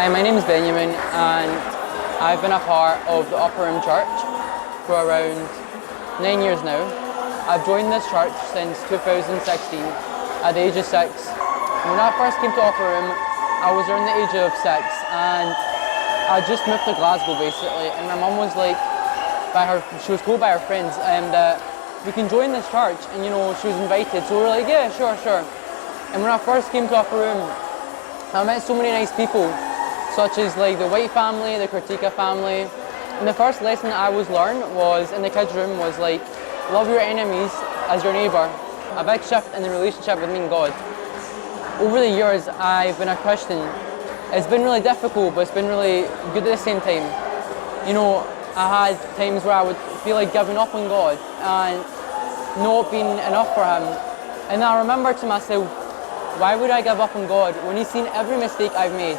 Hi, my name is Benjamin and I've been a part of the Upper Room Church for around 9 years now. I've joined this church since 2016 at the age of 6. When I first came to Upper Room, I was around the age of 6 and I just moved to Glasgow basically, and my mum was like, she was told by her friends that we can join this church, and she was invited, so we were like, yeah, sure. And when I first came to Upper Room, I met so many nice people, such as like the White family, the Kurtika family. And the first lesson I was learned was in the kids' room was like, love your enemies as your neighbour. A big shift in the relationship with me and God. Over the years, I've been a Christian. It's been really difficult, but it's been really good at the same time. I had times where I would feel like giving up on God and not being enough for Him. And I remember to myself, why would I give up on God when He's seen every mistake I've made?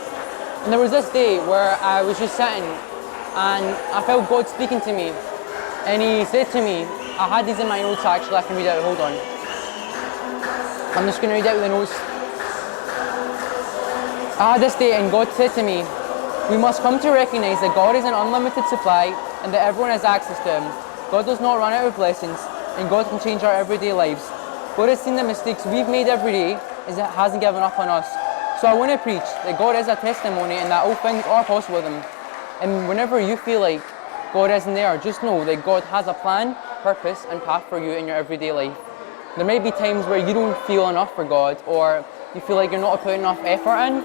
And there was this day where I was just sitting and I felt God speaking to me. And He said to me, I had these in my notes actually, I can read it, hold on. I'm just going to read it with the notes. I had this day and God said to me, we must come to recognize that God is an unlimited supply and that everyone has access to Him. God does not run out of blessings and God can change our everyday lives. God has seen the mistakes we've made every day and hasn't given up on us. So I want to preach that God is a testimony and that all things are possible with Him. And whenever you feel like God isn't there, just know that God has a plan, purpose and path for you in your everyday life. There may be times where you don't feel enough for God or you feel like you're not putting enough effort in,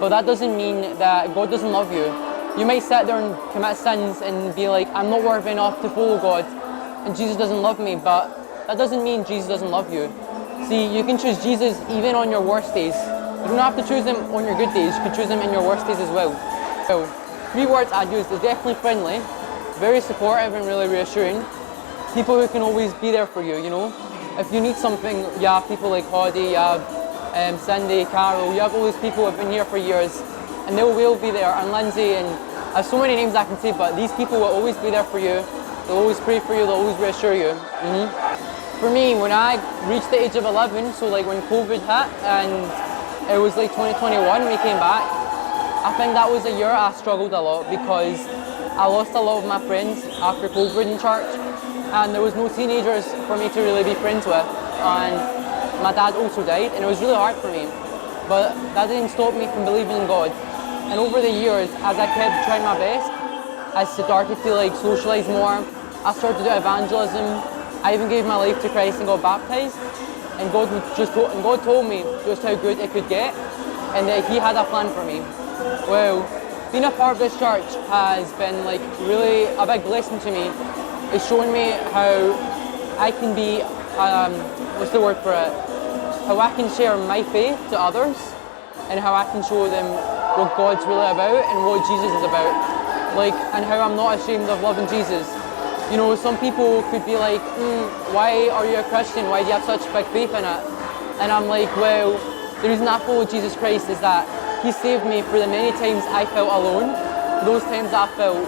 but that doesn't mean that God doesn't love you. You might sit there and commit sins and be like, I'm not worthy enough to follow God and Jesus doesn't love me, but that doesn't mean Jesus doesn't love you. See, you can choose Jesus even on your worst days. You don't have to choose Him on your good days, you can choose Him in your worst days as well. So, 3 words I'd use is definitely friendly, very supportive and really reassuring. People who can always be there for you, If you need something, you have people like Hoddy, you have Cindy, Carol, you have all these people who have been here for years and they will be there, and Lindsay, and I have so many names I can say, but these people will always be there for you, they'll always pray for you, they'll always reassure you. For me, when I reached the age of 11, so like when COVID hit and it was like 2021 we came back, I think that was a year I struggled a lot because I lost a lot of my friends after COVID in church and there was no teenagers for me to really be friends with, and my dad also died and it was really hard for me, but that didn't stop me from believing in God. And over the years, as I kept trying my best, I started to socialise more, I started to do evangelism, I even gave my life to Christ and got baptised, and God told me just how good it could get and that He had a plan for me. Well, being a part of this church has been really a big blessing to me. It's shown me how I can be, what's the word for it? How I can share my faith to others and how I can show them what God's really about and what Jesus is about. And how I'm not ashamed of loving Jesus. Some people could be like, why are you a Christian? Why do you have such big faith in it? And I'm like, well, the reason I follow Jesus Christ is that He saved me for the many times I felt alone, those times I felt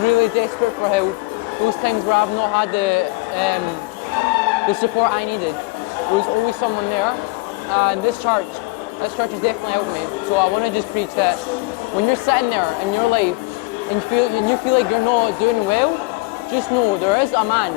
really desperate for help, those times where I've not had the support I needed. There was always someone there, and this church has definitely helped me. So I want to just preach that when you're sitting there in your life and you feel like you're not doing well, just know there is a man,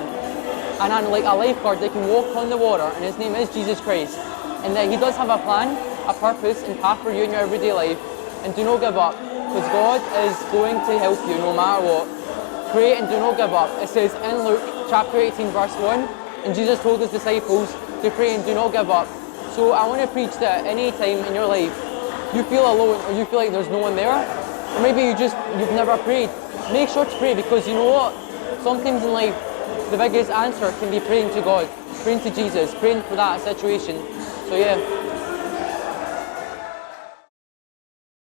and like a lifeguard that can walk on the water, and His name is Jesus Christ, and that He does have a plan, a purpose and path for you in your everyday life. And do not give up, because God is going to help you no matter what. Pray and do not give up. It says in Luke chapter 18 verse 1, and Jesus told His disciples to pray and do not give up. So I want to preach that any time in your life you feel alone or you feel like there's no one there, or maybe you've never prayed, make sure to pray, because you know what? Sometimes in life, the biggest answer can be praying to God, praying to Jesus, praying for that situation. So yeah.